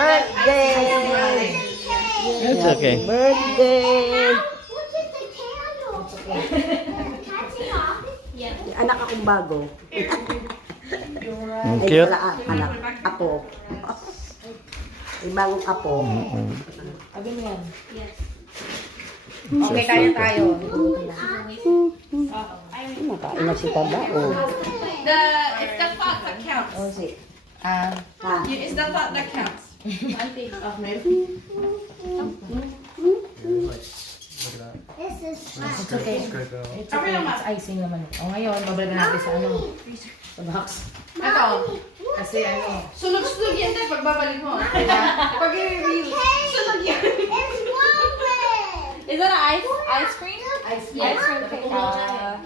birthday! It's okay. Birthday! Look at the candle. Catching off. May anak akong bago. Ang Ay, cute. wala anak. Apo. May bagong apo. Abi mo yan. Okay, Kaya tayo. Makain na si Taba. Oh. It's the thought that counts. Oh, si. Ha? It's the thought that counts. This is fun. It's okay. It's okay. It's icing naman. O ngayon, babalikan natin sa ano. Sa box. Ito. Kasi ano. Sunog-sunog yan tayo pagbabalik mo. Pag i-review. Sunog yan. It's woman. Is that an ice cream? Ice Ice cream.